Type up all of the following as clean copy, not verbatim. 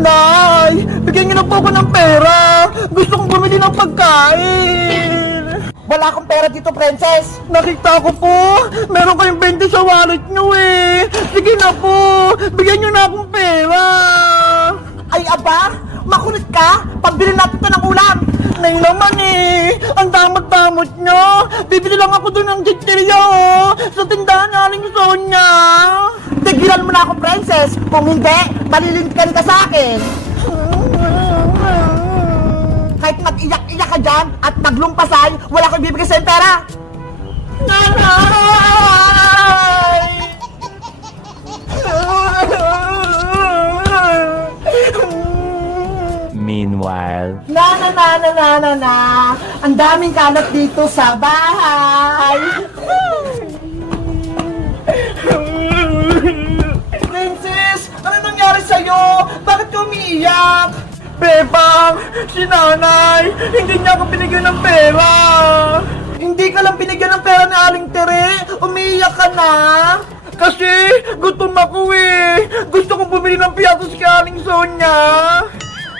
Nay, bigyan niyo na po ako ng pera. Gusto kong bumili ng pagkain. Wala akong pera dito, princess. Nakita ko po, meron kayong 20 sa wallet niyo eh. Sige na po, bigyan niyo na akong pera. Ay, aba, makulit ka. Pambili natin ito ng ulam. Nay naman eh, ang damot-damot niyo. Bibili lang ako doon ng chichirya oh, sa tindahan naling Sonya. Tigilan mo na ako, princess. Kung hindi, malilintikan ka sa akin. Kahit mag-iyak-iyak ka dyan at maglumpasay, wala ko ibibigay sa'yo pera. Nanay! Meanwhile, Na. Ang daming kalat dito sa bahay. Princess, ano nangyari sa'yo? Bakit ka umiiyak? Bebang, si nanay, hindi niya ako binigyan ng pera. Hindi ka lang binigyan ng pera ni Aling Tere, umiiyak ka na. Kasi gutom ako eh. Gusto kong bumili ng piyatos kay Aling Sonya.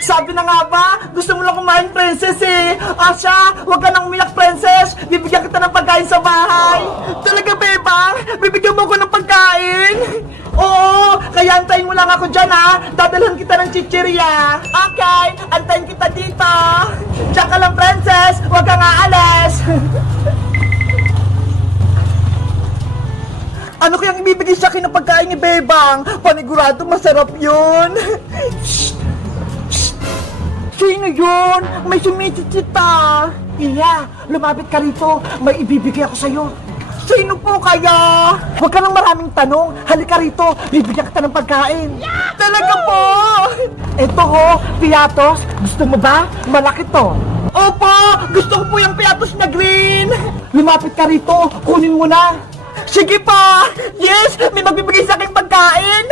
Sabi na nga ba, gusto mo lang kumain, princess eh. Asya, huwag ka nang umiyak, princess. Bibigyan kita ng pagkain sa bahay. Talaga, Bebang? Bibigyan mo ako ng pagkain? Oo, kaya antayin mo lang ako dyan ha. Dadalhan kita ng chichirya. Okay, antayin kita dito. Diyan ka lang, princess. Huwag kang aalis. Ano kayang ibibigay sa akin ng pagkain ni Bebang? Panigurado masarap yun. Sino yun? May sumisitsita. Iya, lumapit ka rito. May ibibigay ako sa'yo. Sino po kaya? Huwag ka nang maraming tanong. Halika rito, bibigyan kita ng pagkain. Talaga po? Ito ho, piatos. Gusto mo ba? Malaki to. Opo! Gusto ko po yung piatos na green! Lumapit ka rito, kunin mo na. Sige pa! Yes! May magbibigay sa akin pagkain!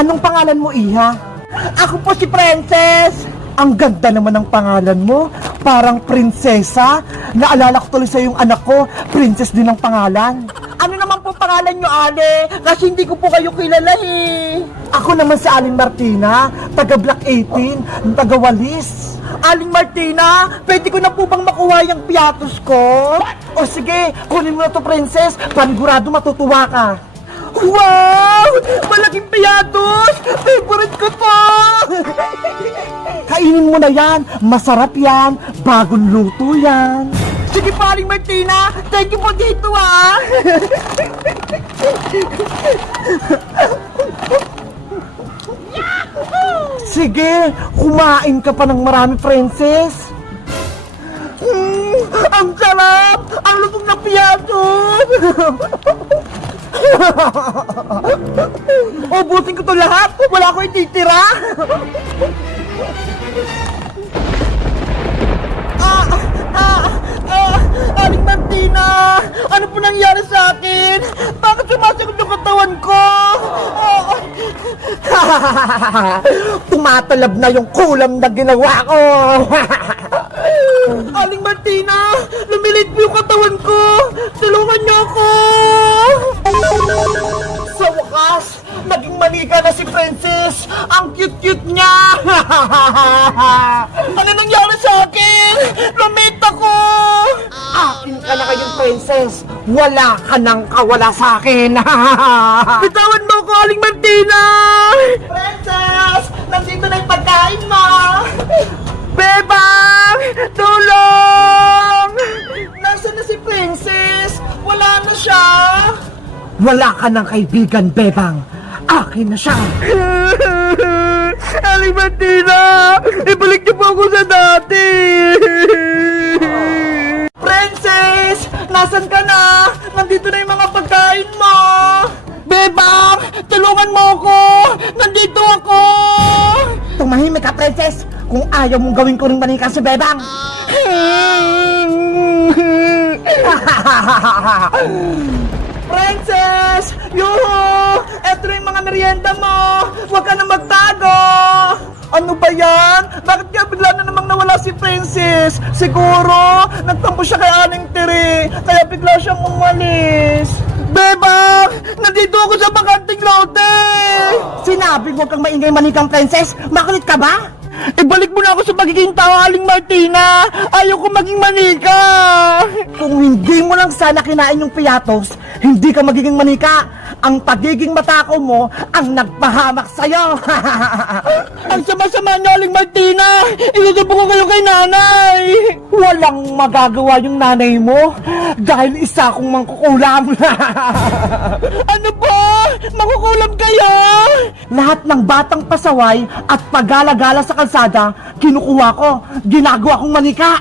Anong pangalan mo, Iha? Ako po si Princess! Ang ganda naman ng pangalan mo. Parang prinsesa. Naalala ko tuloy sa yung anak ko. Princess din ang pangalan. Ano naman po pangalan nyo, Ale? Kasi hindi ko po kayo kilala eh! Ako naman si Aling Martina, taga Block 18, taga Walis. Aling Martina, pwede ko na po bang makuha yung piatos ko? O sige, kunin mo na to, princess. Panigurado matutuwa ka. Wow! Malaking piatos! Favorite ko to! Kainin mo na yan. Masarap yan. Bagong luto yan. Sige pa, Aling Martina! Thank you po dito ah! Sige, kumain ka pa ng marami, princess. Ang sarap! Ang lutong na piatos! Ubusin ko to lahat! Wala ko ititira! Aling Martina! Ano po nangyari sa akin? Bakit sumasagot yung katawan ko? Tumatalab na yung kulam na ginawa ko. Aling Martina! Lumilit po yung katawan ko! Tulungan niyo ako! Sa wakas, naging manika na si Princess. Ang cute-cute niya. Ano nangyari sa akin? Lumit ako! Akin ka na kayong princess. Wala ka nang kawala sa akin. Bitawan mo ko, Aling Martina! Princess, nandito na yung pagkain mo. Bebang! Tulong! Nasaan na si Princess? Wala na siya. Wala ka ng kaibigan, Bebang. Akin na siya. Aling Martina! Ibalik niyo po ako sa dati! Princess! Nasaan ka na? Nandito na yung mga pagkain mo! Bebang! Tulungan mo ako! Nandito ako! Tumahimik ka, Princess. Kung ayaw mong gawin ko rin manika si Bebang. Princess! Yuhu! Eto na yung mga merienda mo! Huwag ka na magtago! Ano ba yan? Bakit kaya bigla na namang nawala si Princess? Siguro, nagtampo siya kay Aling Tere, kaya bigla siyang umalis. Bebang! Nandito ako sa bakanting lote! Sinabi mo kang maingay manikang princess, makulit ka ba? Ibalik mo na ako sa pagiging tao, Aling Martina! Ayaw ko maging manika! Kung hindi mo lang sana kinain yung piyatos, hindi ka magiging manika. Ang pagiging matakaw mo ang nagpahamak sa'yo. Ang sama-sama niyo, Aling Martina! Isusubo ko kayo kay nanay! Walang magagawa yung nanay mo dahil isa akong mangkukulam. Ano ba? Makukulam kayo? Lahat ng batang pasaway at pagala-gala sa kalsada, kinukuha ko, ginagawa kong manika.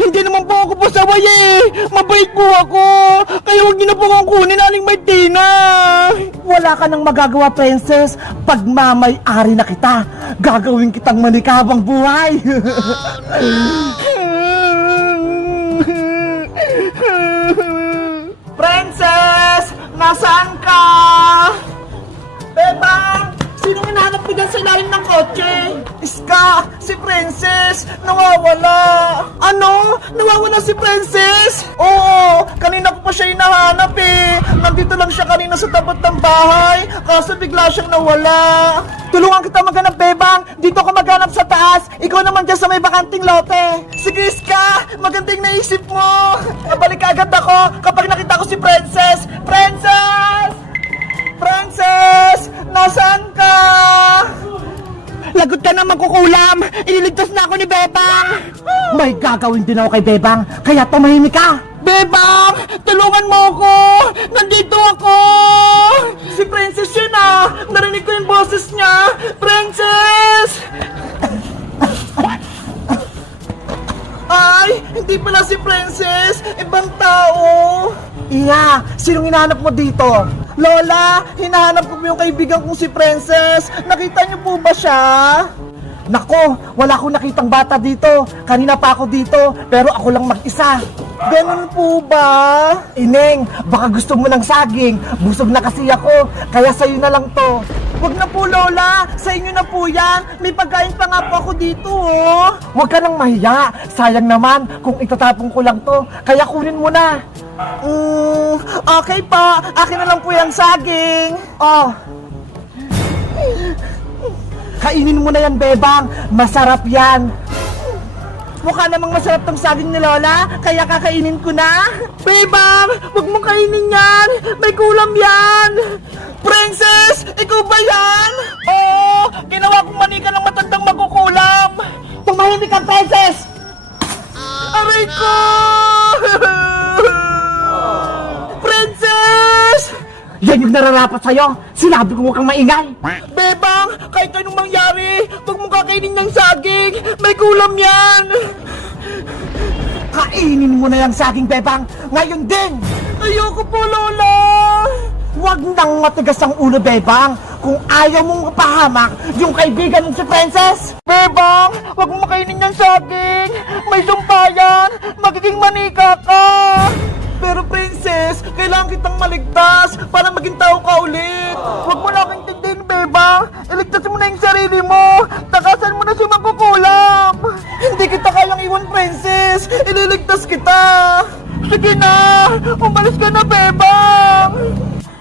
Hindi naman po ako pasaway eh! Mabait po ako! Kaya huwag niyo na po akong kunin, Aling Martina! Wala ka nang magagawa, princess. Pagmamay-ari na kita, gagawin kitang manika habang buhay. Princess! Nasaan ka? Bebang! Sinong hinahanap mo dyan sa ilalim ng kotse? Iska! Si Princess! Nawawala! Ano? Nawawala si Princess? Oo! Kanina ko pa siya hinahanap eh! Nandito lang siya kanina sa tapat ng bahay, kaso bigla siyang nawala! Tulungan kita maghanap, Bebang! Dito ka maghanap sa taas! Ikaw naman dyan sa may bakanting lote! Sige, Iska! Magandang naisip mo! Nabalik agad ako kapag nakita ko si Princess! Princess! Princess! Nasaan ka? Lagot ka naman kukulam! Ililigtas na ako ni Bebang! May gagawin din ako kay Bebang, kaya tumahimik ka! Bebang! Tulungan mo ako! Nandito ako! Si Princess yun ah! Narinig ko yung boses niya! Princess! Ay! Hindi pala si Princess! Ibang tao! Iya! Sinong hinahanap mo dito? Lola! Hinahanap ko yung kaibigan kong si Princess! Nakita niyo po ba siya? Nako! Wala akong nakitang bata dito! Kanina pa ako dito, pero ako lang mag-isa! Ganun po ba? Ineng, baka gusto mo ng saging. Busog na kasi ako, kaya sa'yo na lang to. Huwag na po, Lola. Sa inyo na po yan. May pagkain pa nga po ako dito, oh. Huwag ka nang mahiya. Sayang naman kung itatapon ko lang to. Kaya kunin mo na. Okay pa. Akin na lang po yung saging. Oh. Kainin mo na yan, Bebang. Masarap yan. Mukha namang masarap tong saging ni Lola, kaya kakainin ko na. Bebang, wag mong kainin yan. May kulam yan. Princess, ikaw ba yan? Oo! Ginawa kong manika ng matandang magkukulam! Tumahimik ka, Princess! Aray ko! Princess! Yan yung nararapat sa'yo. Sinabi ko huwag kang maingay. Bebang, kahit anong mangyari, huwag mong kakainin ng saging! May kulam yan! Kainin mo na yung saging, Bebang. Ngayon din. Ayoko po, Lola! Huwag nang matigas ang ulo, Bebang. Kung ayaw mong mapahamak yung kaibigan mong si Princess. Bebang, huwag mong makainin ng saging! May sumpayan! Magiging manika ka! Pero Princess, kailangan kitang maligtas para maging tao ka ulit. Huwag mo na akong intindihin, Bebang! Iligtas mo na yung sarili mo! Takasan mo na si magkukulam! Hindi kita kayang iwan, Princess. Ililigtas kita. Sige na! Umalis ka na, Bebang!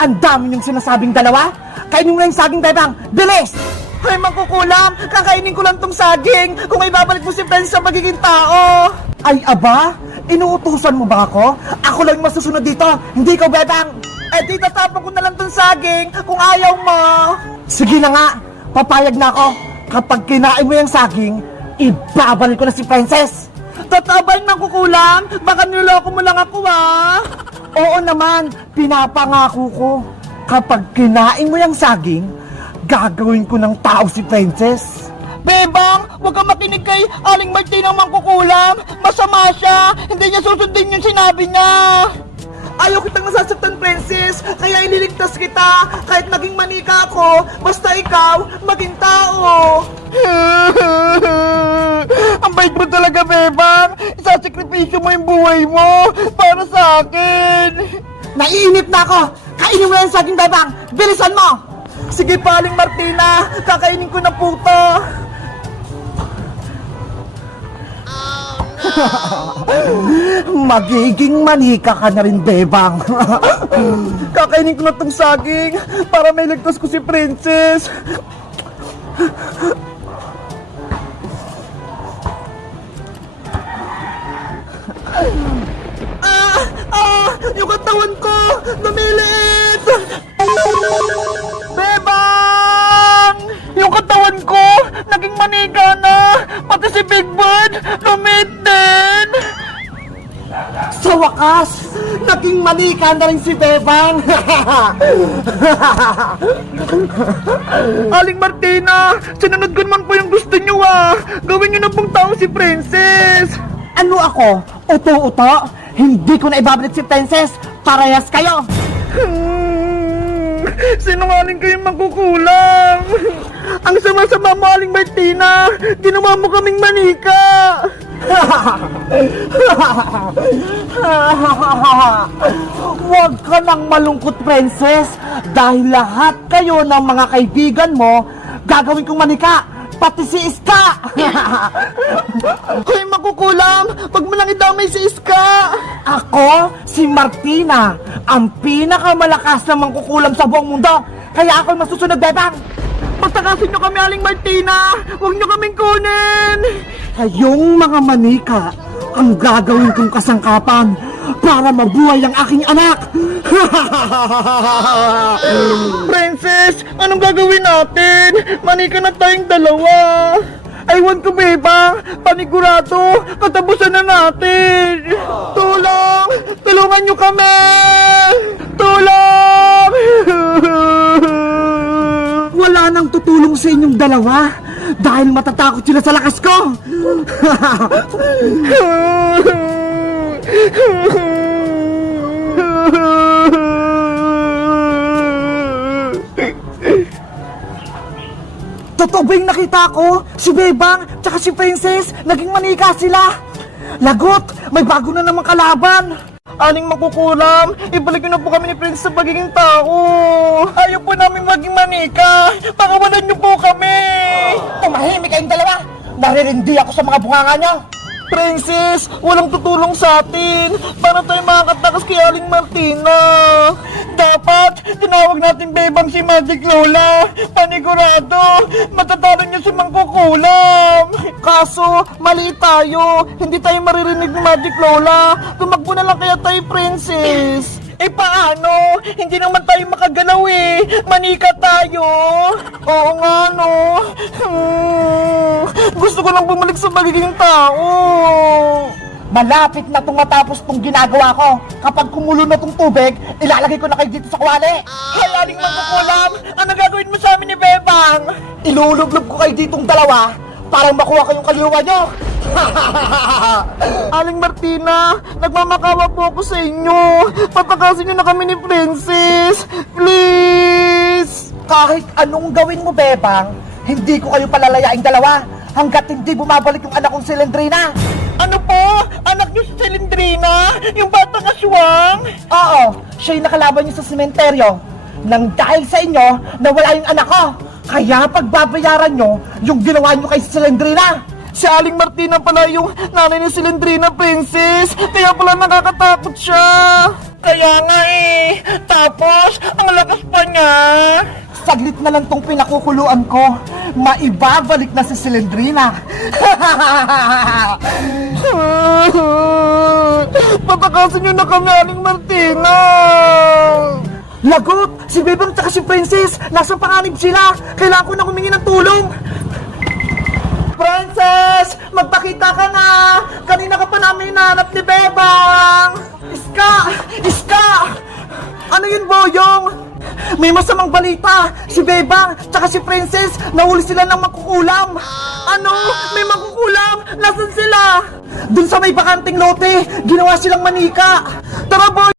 Ang dami niyong sinasabing dalawa. Kainin mo na yung saging, Bebang. Bilis! Ay, magkukulam. Kakainin ko lang tong saging. Kung may babalik mo si Princess sa magiging tao. Ay, aba? Inuutusan mo ba ako? Ako lang yung masusunod dito. Hindi ko, Bebang. Eh, di tatapon ko na lang tong saging kung ayaw mo. Sige na nga. Papayag na ako. Kapag kinain mo yung saging, ibabalik ko na si Princess. Tatabay ng kukulam? Baka niloko mo lang ako, ah. Oo naman, pinapangako ko. Kapag kinain mo yung saging, gagawin ko ng tao si Princess. Bebang, huwag kang makinig kay Aling Martina mangkukulam! Masama siya! Hindi niya susundin yung sinabi niya! Ayaw kitang nasasaktan, Princess, kaya ililigtas kita. Kahit maging manika ako, basta ikaw, maging tao. Ang bait mo talaga, Bebang! Isasakripisyo mo yung buhay mo para sa akin! Naiinip na ako. Kainin mo yan sa aking, Bebang. Bilisan mo. Sige pa, Aling Martina. Kakainin ko na po to. Magiging manika ka na rin, Bebang. Kakainin ko na tong saging para may ligtas ko si Princess. Yung katawan ko! Lumilit! Bebang! Yung katawan ko! Naging manika na! Pati si Big Bird! Lumit din! Sa wakas, naging manika na rin si Bebang. Aling Martina! Sinunod ko naman po yung gusto nyo ah! Gawin nyo na pong tao si Princess! Ano ako? Uto-uto? Hindi ko na ibabalik si Princess. Parehas kayo. Sinungaling kayong magkukulang! Ang sama-sama mo, Aling Martina! Ginawa mo kaming manika! Huwag ka nang malungkot, Princess. Dahil lahat kayo ng mga kaibigan mo, gagawin kong manika. Pati si Iska. Hoy, makukulam! Wag mo lang idamay si Iska! Ako, si Martina, ang pinakamalakas na mangkukulam sa buong mundo. Kaya ako masusunod, Bebang. Pagtakasin nyo kami, Aling Martina! Huwag nyo kaming kunin! Kayong mga manika ang gagawin kong kasangkapan para mabuhay ang aking anak. Princess, anong gagawin natin? Manika na tayong dalawa! Aywan ko, Bebang! Panigurado! Katapusan na natin! Tulong! Tulungan nyo kami! Tulong! Wala nang tutulong sa inyong dalawa dahil matatakot sila sa lakas ko. Totoo ba yung nakita ko? Si Bebang tsaka si Princess, naging manika sila. Lagot, may bago na namang kalaban. Aling makukulam, ibalik nyo na po kami ni Prince sa pagiging tao. Ayaw po namin maging manika. Pakawalan nyo po kami. Tumahimik kayong dalawa. Naririndi ako sa mga bunganga nyo. Princess, walang tutulong sa atin. Paano tayo makakatakas kay Aling Martina? Dapat, tinawag natin Bebang si Magic Lola. Panigurado, matatalo niyo si Mangkukulam. Kaso, mali tayo. Hindi tayo maririnig ni Magic Lola. Tumakbo na lang kaya tayo, Princess. Eh paano? Hindi naman tayo makagalaw eh. Manika tayo. Oo nga no. Gusto ko lang bumalik sa pagiging tao. Malapit na itong matapos itong ginagawa ko. Kapag kumulo na itong tubig, ilalagay ko na kayo dito sa kuwali. Hayaling Mangkukulam, ano gagawin mo sa amin ni Bebang? Ilulublob ko kayo ditong dalawa para makuha kayong kaliwa nyo. Aling Martina, nagmamakawa po ako sa inyo. Patakasin niyo na kami ni Princess. Please! Kahit anong gawin mo, Bebang, hindi ko kayo palalayaing dalawa hanggat hindi bumabalik yung anak kong si Lendrina. Ano po? Anak niyo si Celendrina? Yung batang aswang? Oo, siya yung nakalaban niyo sa sementeryo. Nang dahil sa inyo, nawala yung anak ko. Kaya pagbabayaran nyo yung ginawa nyo kay Celendrina. Si Aling Martina pala yung nanay ni Celendrina, Princess. Kaya pala nakakatakot siya. Kaya nga eh. Tapos, ang lakas pa niya. Saglit na lang tong pinakukuluan ko. Maibabalik na si Celendrina. Patakasin niyo na kami, Aling Martina. Lagot! Si Bebang tsaka si Princess, nasa panganib sila. Kailangan ko na humingi ng tulong. Princess! Magpakita ka na! Kanina ka pa namin hinahanap ni Bebang! Iska! Iska! Ano yun, Boyong? May masamang balita! Si Bebang tsaka si Princess, nahuli sila ng mangkukulam! Ano? May mangkukulam? Nasaan sila? Dun sa may bakanting lote, ginawa silang manika! Tara, boy!